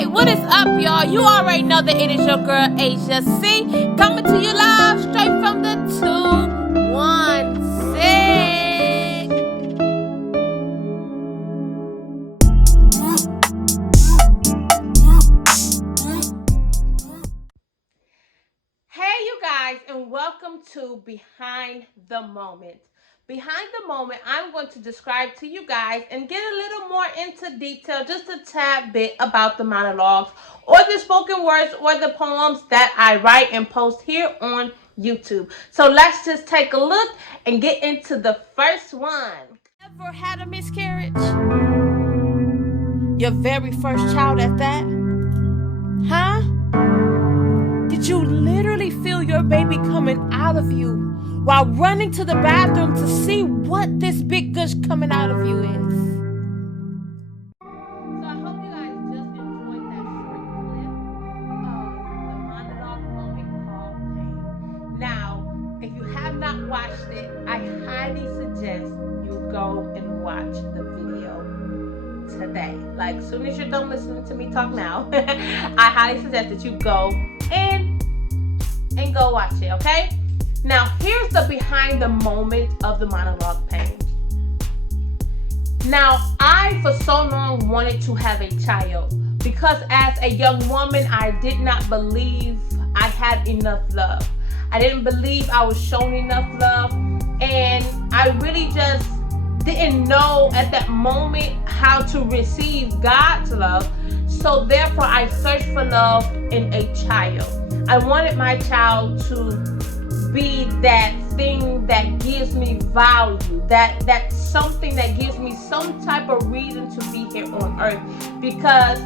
Hey, what is up, y'all? You already know that it is your girl, Asia C, coming to you live straight from the 216. Hey, you guys, and welcome to Behind the Moment. Behind the moment, I'm going to describe to you guys and get a little more into detail, just a tad bit about the monologues or the spoken words or the poems that I write and post here on YouTube. So let's just take a look and get into the first one. Ever had a miscarriage? Your very first child at that? Huh? Did you literally feel your baby coming out of you while running to the bathroom to see what this big gush coming out of you is? So I hope you guys just enjoyed that short clip of the monologue moment called Pain. Now, if you have not watched it, I highly suggest you go and watch the video today. Like, as soon as you're done listening to me talk now, I highly suggest that you go and go watch it, okay? Now, here's the behind the moment of the monologue Pain. Now, I for so long wanted to have a child because as a young woman, I did not believe I had enough love. I didn't believe I was shown enough love, and I really just didn't know at that moment how to receive God's love. So therefore, I searched for love in a child. I wanted my child to be that thing that gives me value, that something that gives me some type of reason to be here on earth, because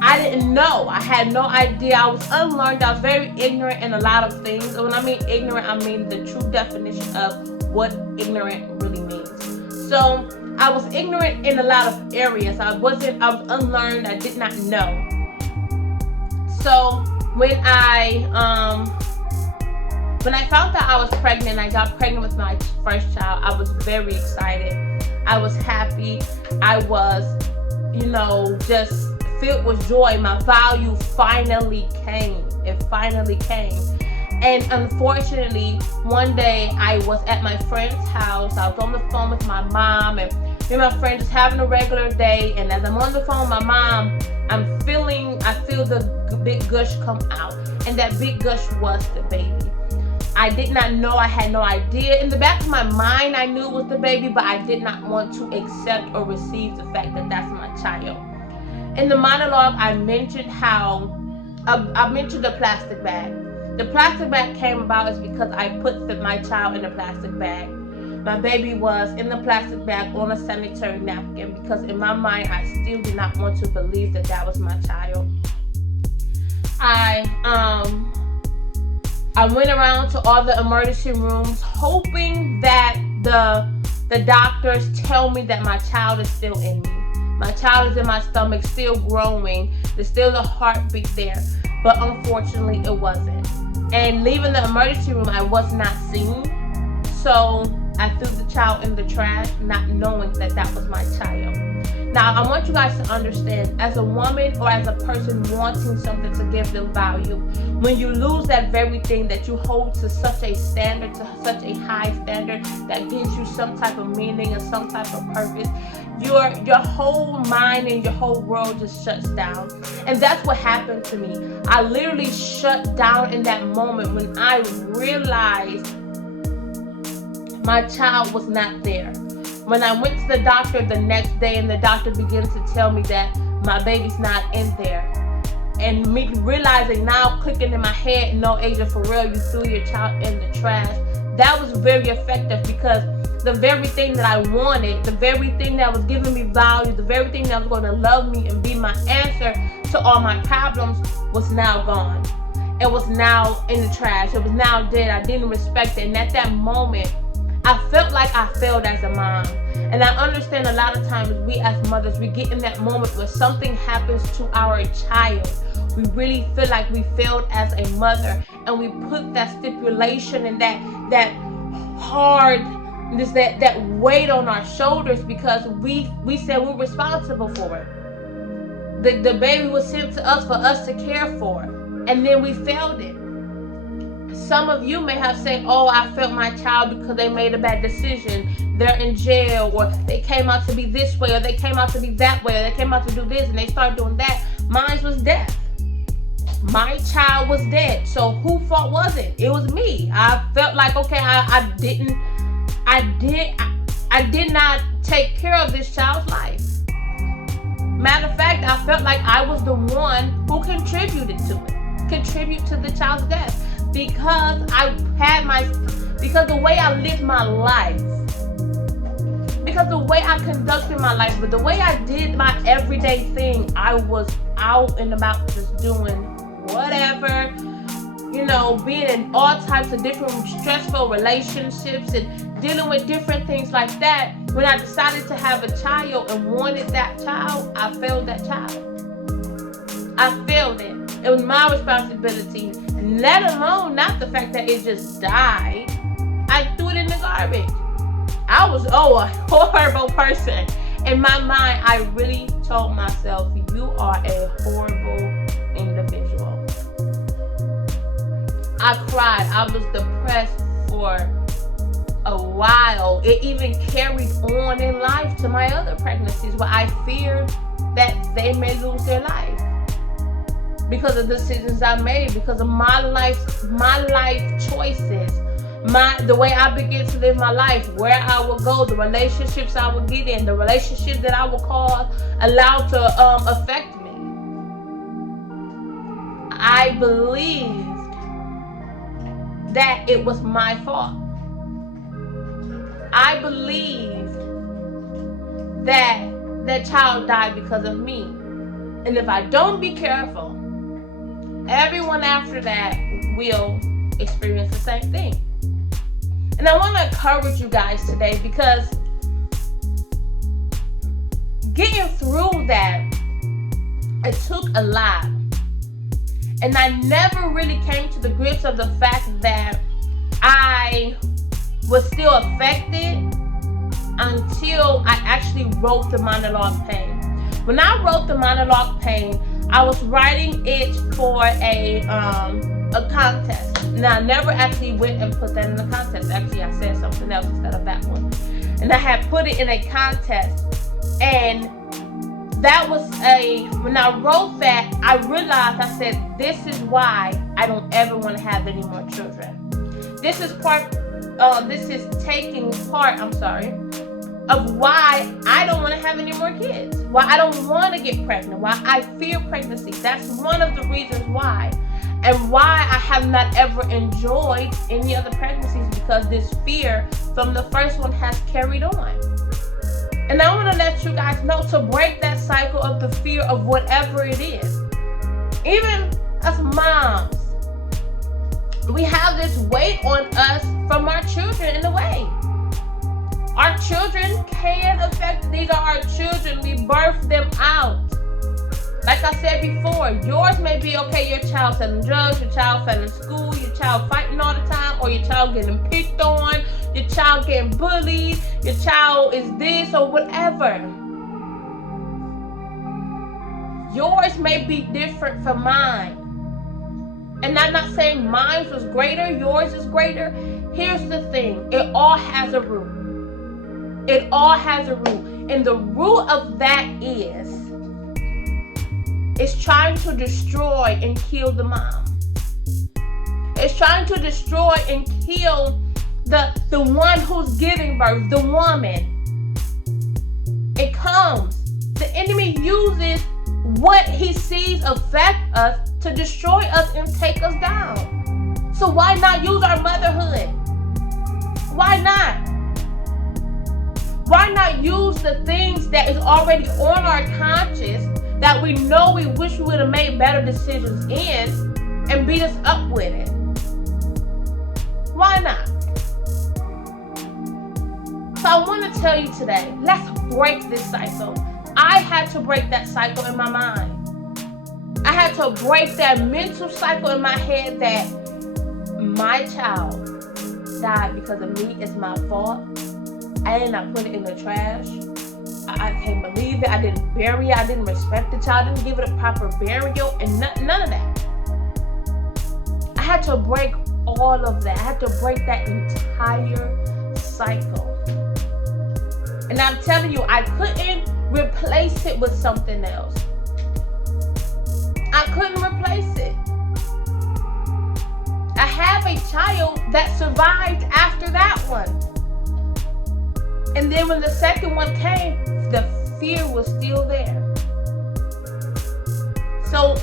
I didn't know. I had no idea. I was unlearned. I was very ignorant in a lot of things. And when I mean ignorant, I mean the true definition of what ignorant really means. So I was ignorant in a lot of areas. I was unlearned. I did not know. So when I found out I was pregnant, I got pregnant with my first child, I was very excited. I was happy. I was, just filled with joy. My value finally came. It finally came. And unfortunately, one day I was at my friend's house. I was on the phone with my mom, and me and my friend just having a regular day. And as I'm on the phone with my mom, I feel the big gush come out. And that big gush was the baby. I did not know. I had no idea. In the back of my mind, I knew it was the baby, but I did not want to accept or receive the fact that that's my child. In the monologue, I mentioned I mentioned the plastic bag. The plastic bag came about is because I put my child in a plastic bag. My baby was in the plastic bag on a sanitary napkin because in my mind, I still did not want to believe that that was my child. I went around to all the emergency rooms hoping that the doctors tell me that my child is still in me. My child is in my stomach, still growing. There's still a heartbeat there. But unfortunately, it wasn't. And leaving the emergency room, I was not seen. So I threw the child in the trash, not knowing that that was my child. Now, I want you guys to understand, as a woman or as a person wanting something to give them value, when you lose that very thing that you hold to such a standard, to such a high standard that gives you some type of meaning and some type of purpose, your whole mind and your whole world just shuts down. And that's what happened to me. I literally shut down in that moment when I realized my child was not there. When I went to the doctor the next day and the doctor began to tell me that my baby's not in there, and me realizing now, clicking in my head, no, Asia, for real, you threw your child in the trash. That was very effective because the very thing that I wanted, the very thing that was giving me value, the very thing that was going to love me and be my answer to all my problems was now gone. It was now in the trash. It was now dead. I didn't respect it. And at that moment, I felt like I failed as a mom. And I understand a lot of times we as mothers, we get in that moment where something happens to our child. We really feel like we failed as a mother, and we put that stipulation and that weight on our shoulders because we said we're responsible for it. The baby was sent to us for us to care for, and then we failed it. Some of you may have said, oh, I failed my child because they made a bad decision. They're in jail, or they came out to be this way, or they came out to be that way, or they came out to do this, and they started doing that. Mine was death. My child was dead. So whose fault was it? It was me. I felt like, okay, I did not take care of this child's life. Matter of fact, I felt like I was the one who contributed to the child's death, because because the way I lived my life, because the way I conducted my life, but the way I did my everyday thing, I was out and about just doing whatever, being in all types of different stressful relationships and dealing with different things like that. When I decided to have a child and wanted that child, I failed that child. I failed it. It was my responsibility, let alone not the fact that it just died. I threw it in the garbage. I was, a horrible person. In my mind, I really told myself, you are a horrible individual. I cried. I was depressed for a while. It even carried on in life to my other pregnancies, where I feared that they may lose their life because of the decisions I made, because of my life choices, the way I began to live my life, where I would go, the relationships I would get in, the relationships that I would allow to affect me. I believed that it was my fault. I believed that that child died because of me. And if I don't be careful, everyone after that will experience the same thing. And I want to encourage you guys today, because getting through that, it took a lot. And I never really came to the grips of the fact that I was still affected until I actually wrote the monologue pain. When I wrote the monologue pain, I was writing it for a contest. Now, I never actually went and put that in the contest. Actually, I said something else instead of that one. And I had put it in a contest. And that was when I wrote that, I realized, I said, this is why I don't ever want to have any more children. This is taking part, of why I don't want to have any more kids. Why I don't want to get pregnant. Why I fear pregnancy. That's one of the reasons why. And why I have not ever enjoyed any other pregnancies, because this fear from the first one has carried on. And I want to let you guys know, to break that cycle of the fear of whatever it is. Even as moms, we have this weight on us from our children in a way. Our children can affect, these are our children, we birth them out. Like I said before, yours may be okay, your child selling drugs, your child failing school, your child fighting all the time, or your child getting picked on, your child getting bullied, your child is this or whatever. Yours may be different from mine. And I'm not saying mine was greater, yours is greater. Here's the thing, it all has a root. It all has a root. And the root of that is, it's trying to destroy and kill the mom. It's trying to destroy and kill the one who's giving birth, the woman. It comes. The enemy uses what he sees affect us to destroy us and take us down. So why not use our motherhood? Why not? Why not use the things that is already on our conscience that we know we wish we would have made better decisions in, and beat us up with it? Why not? So I want to tell you today, let's break this cycle. I had to break that cycle in my mind. I had to break that mental cycle in my head that my child died because of me. It's my fault. I did not put it in the trash. I can't believe receive it. I didn't bury it. I didn't respect the child. I didn't give it a proper burial, and none of that. I had to break all of that. I had to break that entire cycle. And I'm telling you, I couldn't replace it with something else. I couldn't replace it. I have a child that survived after that one. And then when the second one came, the fear was still there. So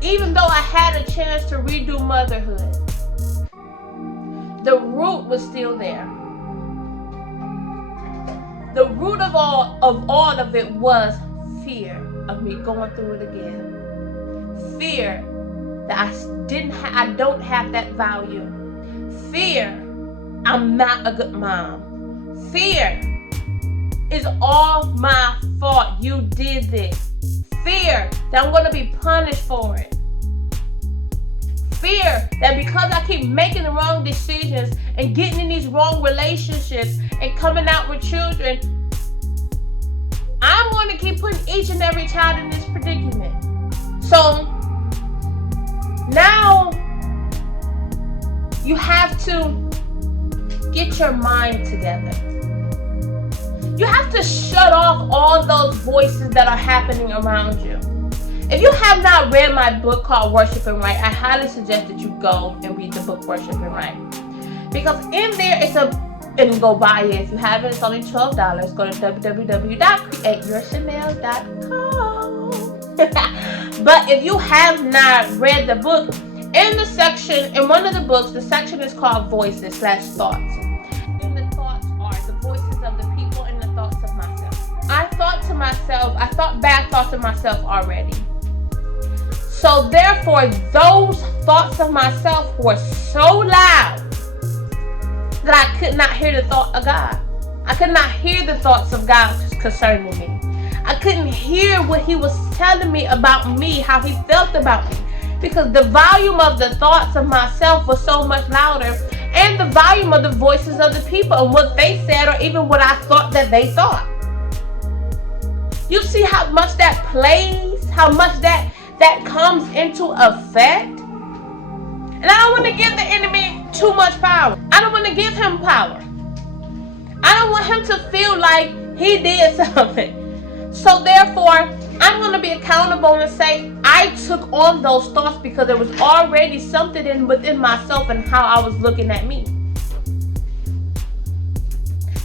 even though I had a chance to redo motherhood, the root was still there. The root of all of it was fear of me going through it again. Fear that I don't have that value. Fear I'm not a good mom. Fear is all my fault. You did this. Fear that I'm going to be punished for it. Fear that because I keep making the wrong decisions and getting in these wrong relationships and coming out with children, I'm going to keep putting each and every child in this predicament. So now you have to get your mind together. You have to shut off all those voices that are happening around you. If you have not read my book called Worship and Right, I highly suggest that you go and read the book Worship and Right. Because in there and go buy it. If you haven't, it's only $12. Go to www.createyourshanel.com. But if you have not read the book, in one of the books, the section is called Voices/Thoughts. And the thoughts are the voices of the people and the thoughts of myself. I thought bad thoughts of myself already. So therefore, those thoughts of myself were so loud that I could not hear the thought of God. I could not hear the thoughts of God concerning me. I couldn't hear what He was telling me about me, how He felt about me. Because the volume of the thoughts of myself was so much louder, and the volume of the voices of the people and what they said, or even what I thought that they thought. You see how much that plays, how much that comes into effect? And I don't want to give the enemy too much power. I don't want to give him power. I don't want him to feel like he did something. So therefore, I'm going to be accountable and say, I took on those thoughts because there was already something within myself and how I was looking at me.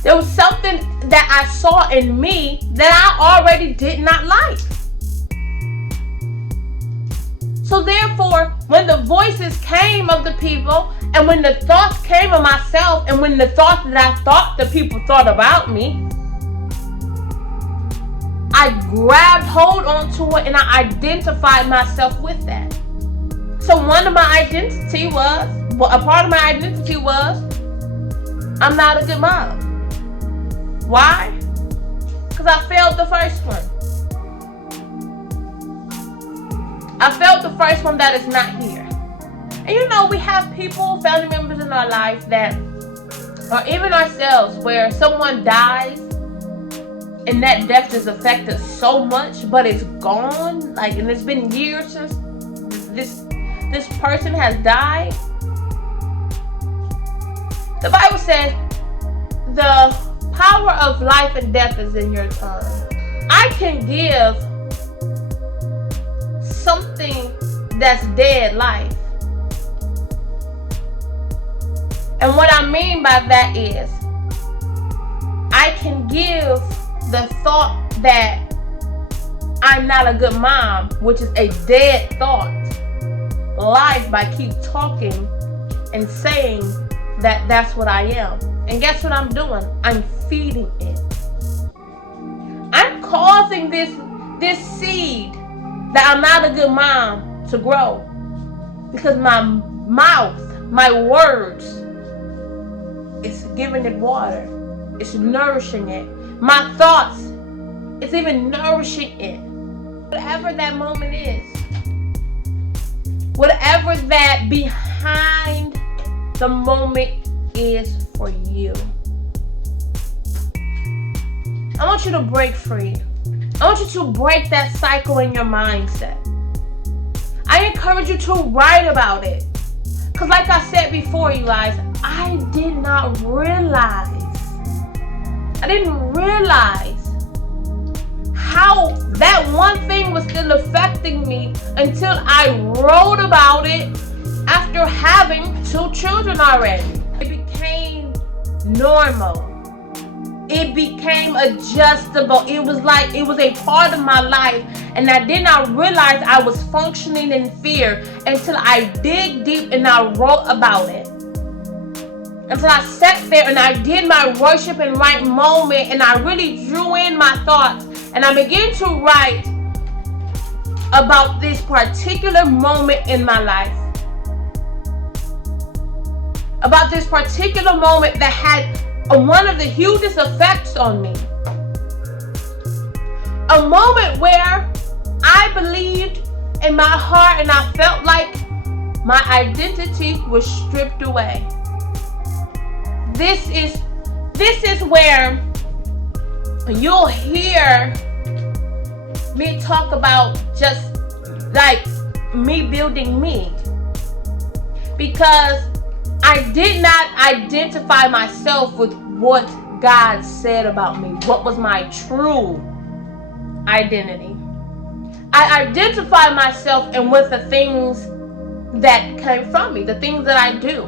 There was something that I saw in me that I already did not like. So therefore, when the voices came of the people, and when the thoughts came of myself, and when the thoughts that I thought the people thought about me, I grabbed hold onto it and I identified myself with that. So a part of my identity was, I'm not a good mom. Why? Because I failed the first one. I failed the first one that is not here. And you know, we have people, family members in our life that, or even ourselves, where someone dies and that death has affected so much, but it's gone. And it's been years since this person has died. The Bible says the power of life and death is in your tongue. I can give something that's dead life. And what I mean by that is, I can give the thought that I'm not a good mom, which is a dead thought, life by keep talking and saying that that's what I am. And guess what I'm doing? I'm feeding it. I'm causing this seed that I'm not a good mom to grow, because my mouth, my words, it's giving it water. It's nourishing it. My thoughts, it's even nourishing it. Whatever that moment is, whatever that behind the moment is for you, I want you to break free. I want you to break that cycle in your mindset. I encourage you to write about it. Because like I said before, you guys, I didn't realize how that one thing was still affecting me until I wrote about it after having 2 children already. It became normal. It became adjustable. It was like it was a part of my life, and I did not realize I was functioning in fear until I dig deep and I wrote about it. Until I sat there and I did my worship and write moment, and I really drew in my thoughts, and I began to write about this particular moment in my life. About this particular moment that had one of the hugest effects on me. A moment where I believed in my heart and I felt like my identity was stripped away. This is where you'll hear me talk about just like me building me. Because I did not identify myself with what God said about me. What was my true identity? I identify myself and with the things that came from me, the things that I do.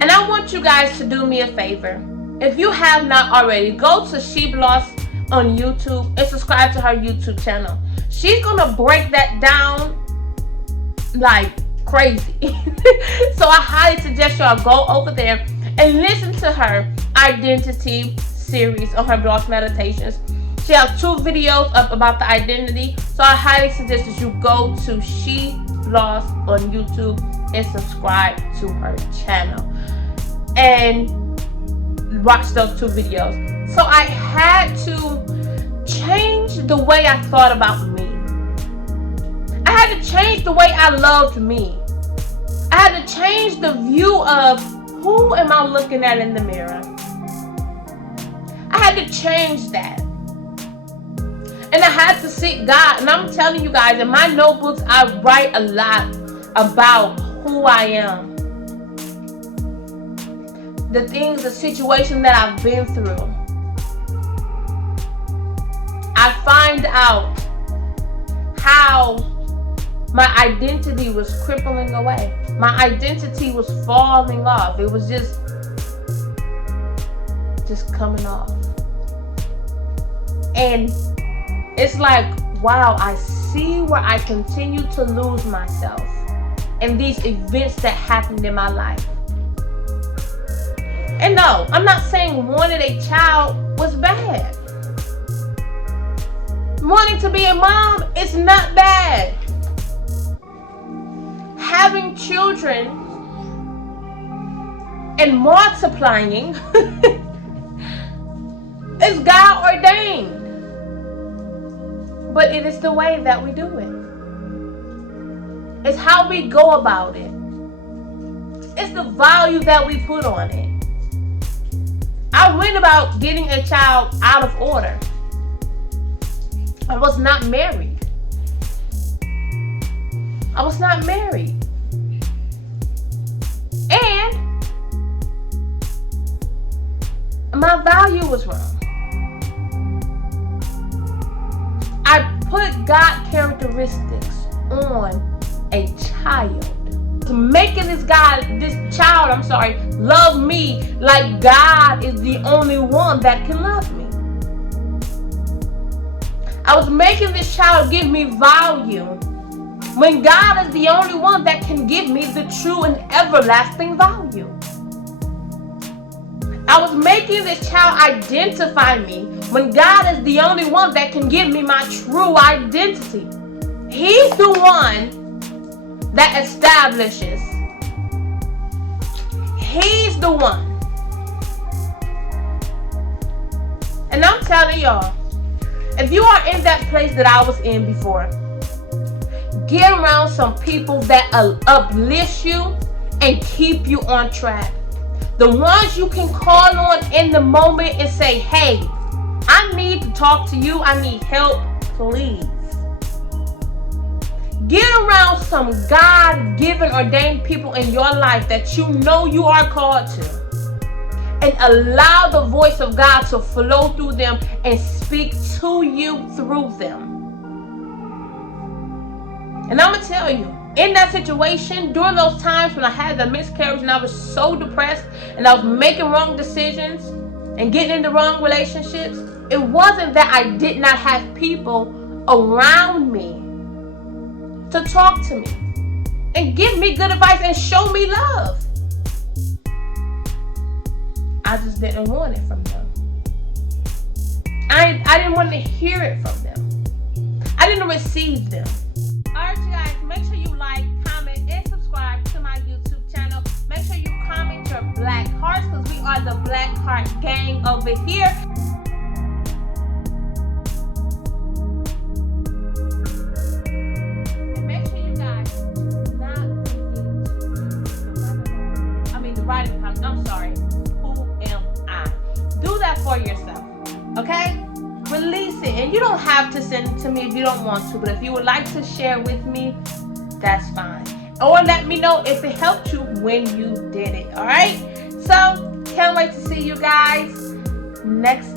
And I want you guys to do me a favor. If you have not already, go to VlogMas on YouTube and subscribe to her YouTube channel. She's gonna break that down like crazy. So I highly suggest y'all go over there and listen to her identity series on her blog meditations. She has 2 videos up about the identity, so I highly suggest that you go to VlogMas on YouTube and subscribe to her channel and watch those 2 videos. So I had to change the way I thought about me. I had to change the way I loved me. I had to change the view of who am I looking at in the mirror. I had to change that. And I had to seek God. And I'm telling you guys, in my notebooks, I write a lot about who I am. The things, the situation that I've been through. I find out how my identity was crippling away. My identity was falling off. It was just coming off. And it's like, wow, I see where I continue to lose myself in these events that happened in my life. And no, I'm not saying wanting a child was bad. Wanting to be a mom is not bad. Having children and multiplying is God ordained. But it is the way that we do it. It's how we go about it. It's the value that we put on it. I went about getting a child out of order. I was not married. I was not married. And my value was wrong. I put God characteristics on a child. Making this child, love me like God is the only one that can love me. I was making this child give me value when God is the only one that can give me the true and everlasting value. I was making this child identify me when God is the only one that can give me my true identity. He's the one that establishes. He's the one. And I'm telling y'all, if you are in that place that I was in before, get around some people that uplift you and keep you on track. The ones you can call on in the moment and say, hey, I need to talk to you. I need help, please. Get around some God-given, ordained people in your life that you know you are called to. And allow the voice of God to flow through them and speak to you through them. And I'm going to tell you, in that situation, during those times when I had the miscarriage and I was so depressed and I was making wrong decisions and getting into wrong relationships, it wasn't that I did not have people around me to talk to me and give me good advice and show me love. I just didn't want it from them. I didn't want to hear it from them. I didn't receive them. Alright, you guys, make sure you like, comment, and subscribe to my YouTube channel. Make sure you comment your black hearts, because we are the Black Heart Gang over here. And make sure you guys do not forget the writing comment. I'm sorry. Who am I? Do that for yourself. Okay? Release it. And you don't have to send it to me if you don't want to. But if you would like to share with me, that's fine. Or let me know if it helped you when you did it. Alright? So, can't wait to see you guys next